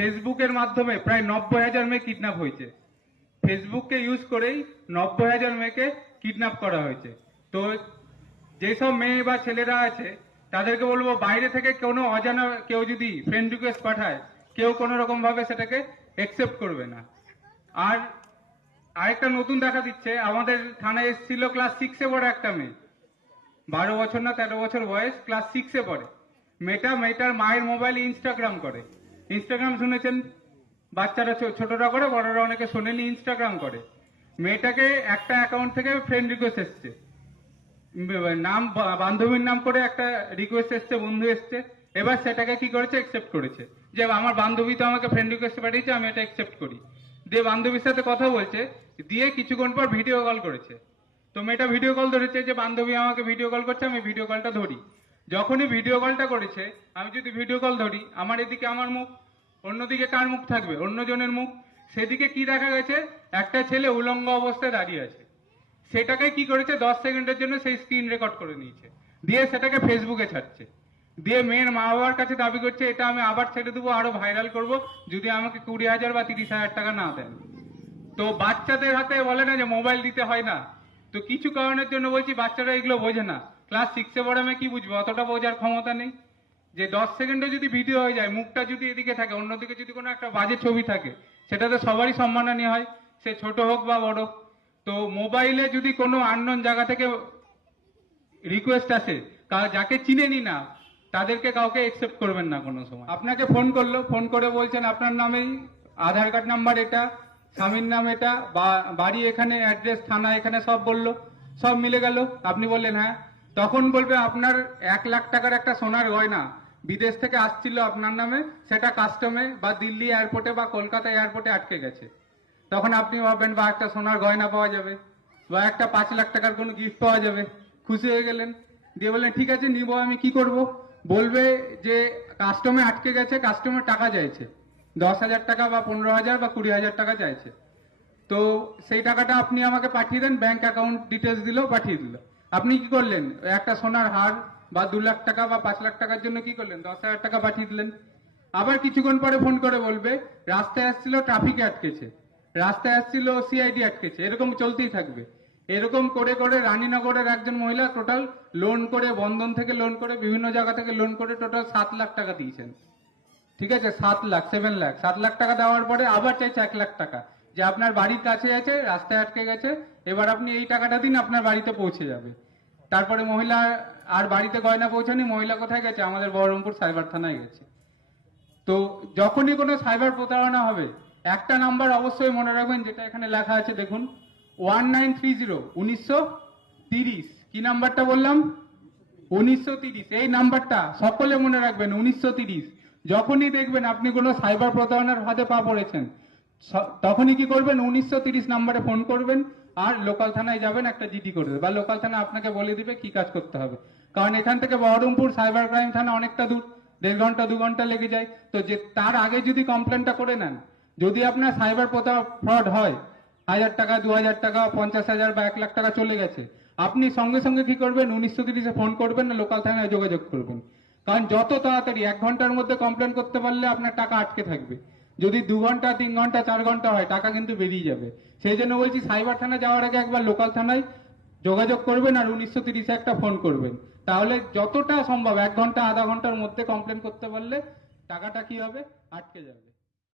ফেসবুকের মাধ্যমে প্রায় 90,000 মেয়ে কিডন্যাপ হয়েছে। ফেসবুককে ইউজ করেই 90,000 মেয়েকে কিডন্যাপ করা হয়েছে। তো যেসব মেয়ে বা ছেলেরা আছে তাদেরকে বলবো, বাইরে থেকে কোনো অজানা কেউ যদি ফ্রেন্ড রিকোয়েস্ট পাঠায়, কেউ কোনো রকম ভাবে সেটাকে একসেপ্ট করবে না। আর আরেকটা নতুন দেখা দিচ্ছে, আমাদের থানায় এসেছিল ক্লাস 6-এ পড়ে একটা মেয়ে, 12 বছর না 13 বছর বয়স, ক্লাস 6-এ পড়ে। মেয়েটার মায়ের মোবাইলে ইনস্টাগ্রাম করে। ইনস্টাগ্রাম শুনেছেন, বাচ্চারা ছোটরা করে, বড়রা অনেকে শোনেনি, ইনস্টাগ্রাম করে। মেয়েটাকে একটা অ্যাকাউন্ট থেকে ফ্রেন্ড রিকোয়েস্ট এসছে, নাম বান্ধবীর নাম করে একটা রিকোয়েস্ট এসছে, বন্ধু এসছে। এবার সেটাকে কি করেছে, একসেপ্ট করেছে, যে আমার বান্ধবী তো আমাকে ফ্রেন্ড রিকোয়েস্ট পাঠিয়েছে, আমি এটা একসেপ্ট করি। দিয়ে বান্ধবীর সাথে কথা বলছে, দিয়ে কিছুক্ষণ পর ভিডিও কল করেছে। তো মেয়েটা ভিডিও কল ধরেছে, যে বান্ধবী আমাকে ভিডিও কল করছে, আমি ভিডিও কলটা ধরি। যখনই ভিডিও কলটা করেছে, আমি যদি ভিডিও কল ধরি, আমার এদিকে আমার মুখ, অন্যদিকে কার মুখ থাকবে, অন্যজনের মুখ। সেদিকে কি দেখা গেছে, একটা ছেলে উলঙ্গ অবস্থায় দাঁড়িয়ে আছে। সেটাকে কি করেছে, 10 সেকেন্ডের জন্য সেই স্ক্রিন রেকর্ড করে নিয়েছে, দিয়ে সেটাকে ফেসবুকে ছাড়ছে। দিয়ে মেয়ের মা বাবার কাছে দাবি করছে, এটা আমি আবার ছেড়ে দেবো, আরো ভাইরাল করব, যদি আমাকে 20,000 বা 30,000 টাকা না দেন। তো বাচ্চাদের হাতে বলে না যে মোবাইল দিতে হয় না, তো কিছু কারণের জন্য বলছি বাচ্চারা এগুলো বোঝে না। ক্লাস 6-এ পড়ে আমি কি বুঝবো, অতটা বোঝার ক্ষমতা নেই। যে 10 সেকেন্ডে যদি ভিডিও হয়ে যায়, মুখটা যদি এদিকে থাকে, অন্যদিকে যদি কোনো একটা বাজে ছবি থাকে, সেটাতে সবারই সম্মানহানি হয়, সে ছোট হোক বা বড়। তো মোবাইলে যদি কোনো আননোন জায়গা থেকে রিকোয়েস্ট আসে, যাকে চিনেনি না, তাদেরকে কাউকে একসেপ্ট করবেন না কোনো সময়। আপনাকে ফোন করলো, ফোন করে বলছেন আপনার নামেই আধার কার্ড নাম্বার এটা, স্বামীর নাম এটা, বাড়ি এখানে, অ্যাড্রেস থানা এখানে, সব বললো, সব মিলে গেল। আপনি বললেন হ্যাঁ। তখন বলবে আপনার 1 লাখ টাকার একটা সোনার গয়না বিদেশ থেকে আসছিল আপনার নামে, সেটা কাস্টমে বা দিল্লি এয়ারপোর্টে বা কলকাতা এয়ারপোর্টে আটকে গেছে। তখন আপনি ভাববেন বা একটা সোনার গয়না পাওয়া যাবে, বা একটা 5 লাখ টাকার কোনো গিফট পাওয়া যাবে, খুশি হয়ে গেলেন। দিয়ে বললেন ঠিক আছে নিবো, আমি কি করব? বলবে যে কাস্টমে আটকে গেছে, কাস্টমার টাকা চাইছে, 10,000 টাকা বা 15,000 বা 20,000 টাকা চাইছে। তো সেই টাকাটা আপনি আমাকে পাঠিয়ে দেন, ব্যাংক অ্যাকাউন্ট ডিটেলস দিলেও পাঠিয়ে দিল। আপনি কি করলেন, একটা সোনার হার বা 2 লাখ টাকা বা 5 লাখ টাকার জন্য কি করলেন, 10,000 টাকা পাঠিয়ে দিলেন। আবার কিছুক্ষণ পরে ফোন করে বলবে রাস্তায় আসছিল, ট্রাফিকে আটকেছে, রাস্তায় আসছিল, সিআইডি আটকেছে, এরকম চলতেই থাকবে। এরকম করে করে রানীনগরের একজন মহিলা টোটাল লোন করে, বন্ধন থেকে লোন করে, বিভিন্ন জায়গা থেকে লোন করে টোটাল 7 লাখ টাকা দিয়েছেন। ঠিক আছে, 7 লাখ, 7 লাখ, 7 লাখ টাকা দেওয়ার পরে আবার চাইছে 1 লাখ টাকা, যে আপনার বাড়ির কাছে আছে, রাস্তায় আটকে গেছে, এবার আপনি এই টাকাটা দিন, আপনার বাড়িতে পৌঁছে যাবে। তারপরে মহিলা আর বাড়িতে গয়না পৌঁছানি, মহিলা কোথায় গেছে, আমাদের বহরমপুর সাইবার থানায় গেছে। তো যখনই কোনো সাইবার প্রতারণা হবে, একটা নাম্বার অবশ্যই মনে রাখবেন, যেটা এখানে লেখা আছে দেখুন, 1930, 1930। কি নাম্বারটা বললাম, 1930। এই নাম্বারটা সকলে মনে রাখবেন, 1930। যখনই দেখবেন আপনি কোনো সাইবার প্রতারণার ফাঁদে পা পড়েছেন, তখনই কি করবেন, 1930 নাম্বারে ফোন করবেন, আর লোকাল থানায় যাবেন, একটা জিডি করবে, বা লোকাল থানা আপনাকে বলে দিবে কি কাজ করতে হবে। কারণ এখান থেকে বহরমপুর সাইবার ক্রাইম থানা অনেকটা দূর, 1.5 ঘন্টা 2 ঘন্টা লেগে যায়। তো যে তার আগে যদি কমপ্লেনটা করে নেন, যদি আপনার সাইবার ফ্রড হয়, 1,000 টাকা, 2,000 টাকা, 50,000 বা 1 লাখ টাকা চলে গেছে, আপনি সঙ্গে সঙ্গে কি করবেন, 1930-এ ফোন করবেন, না লোকাল থানায় যোগাযোগ করবেন। কারণ যত তাড়াতাড়ি, 1 ঘন্টার মধ্যে কমপ্লেন করতে পারলে আপনার টাকা আটকে থাকবে। যদি 2 ঘন্টা, 3 ঘন্টা, 4 ঘন্টা হয়, টাকা কিন্তু বেরিয়ে যাবে। সেই জন্য বলছি, সাইবার থানা যাওয়ার আগে একবার লোকাল থানায় যোগাযোগ করবেন, আর 1930-এ একটা ফোন করবেন। তাহলে যতটা সম্ভব 1 ঘন্টা, আধা ঘন্টার মধ্যে কমপ্লেন করতে পারলে টাকাটা কি হবে, আটকে যাবে।